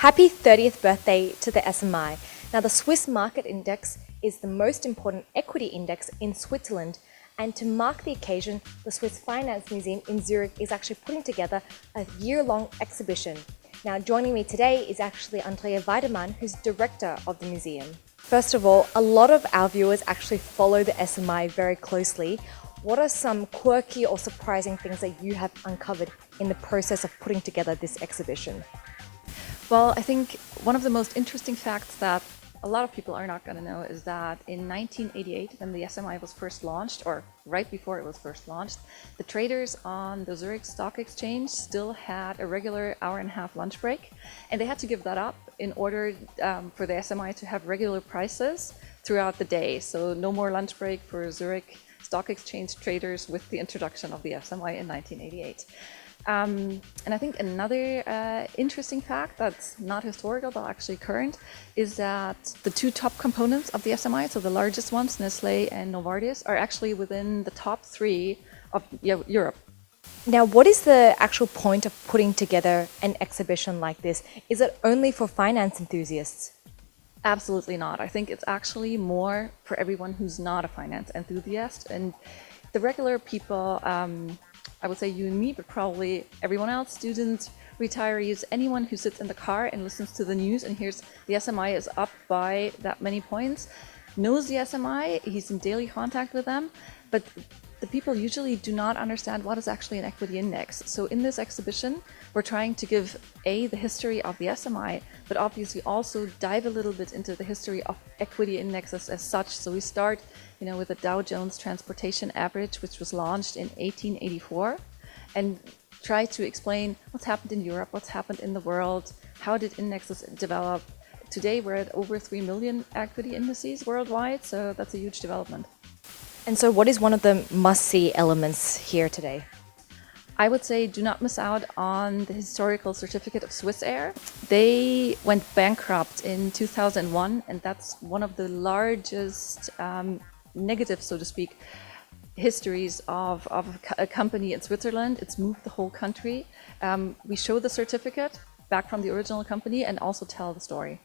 Happy 30th birthday to the SMI. Now, the Swiss Market Index is the most important equity index in Switzerland, and to mark the occasion, the Swiss Finance Museum in Zurich is actually putting together a year-long exhibition. Now, joining me today is actually Andrea Weidemann, who's director of the museum. First of all, a lot of our viewers actually follow the SMI very closely. What are some quirky or surprising things that you have uncovered in the process of putting together this exhibition? Well, I think one of the most interesting facts that a lot of people are not going to know is that in 1988, when the SMI was first launched, or right before it was first launched, the traders on the Zurich Stock Exchange still had a regular hour-and-a-half lunch break, and they had to give that up in order for the SMI to have regular prices throughout the day. So no more lunch break for Zurich Stock Exchange traders with the introduction of the SMI in 1988. And I think another interesting fact that's not historical but actually current is that the two top components of the SMI, so the largest ones, Nestlé and Novartis, are actually within the top three of Europe. Now, what is the actual point of putting together an exhibition like this? Is it only for finance enthusiasts? Absolutely not. I think it's actually more for everyone who's not a finance enthusiast, and the regular people, I would say you and me, but probably everyone else, students, retirees, anyone who sits in the car and listens to the news and hears the SMI is up by that many points, knows the SMI, he's in daily contact with them, but the people usually do not understand what is actually an equity index. So in this exhibition, we're trying to give the history of the SMI, but obviously also dive a little bit into the history of equity indexes as such. So we start, with the Dow Jones Transportation Average, which was launched in 1884, and try to explain what's happened in Europe, what's happened in the world, how did indexes develop. Today we're at over 3 million equity indices worldwide, so that's a huge development. And so what is one of the must-see elements here today? I would say do not miss out on the historical certificate of Swissair. They went bankrupt in 2001, and that's one of the largest negative, so to speak, histories of a company in Switzerland. It's moved the whole country. We show the certificate back from the original company and also tell the story.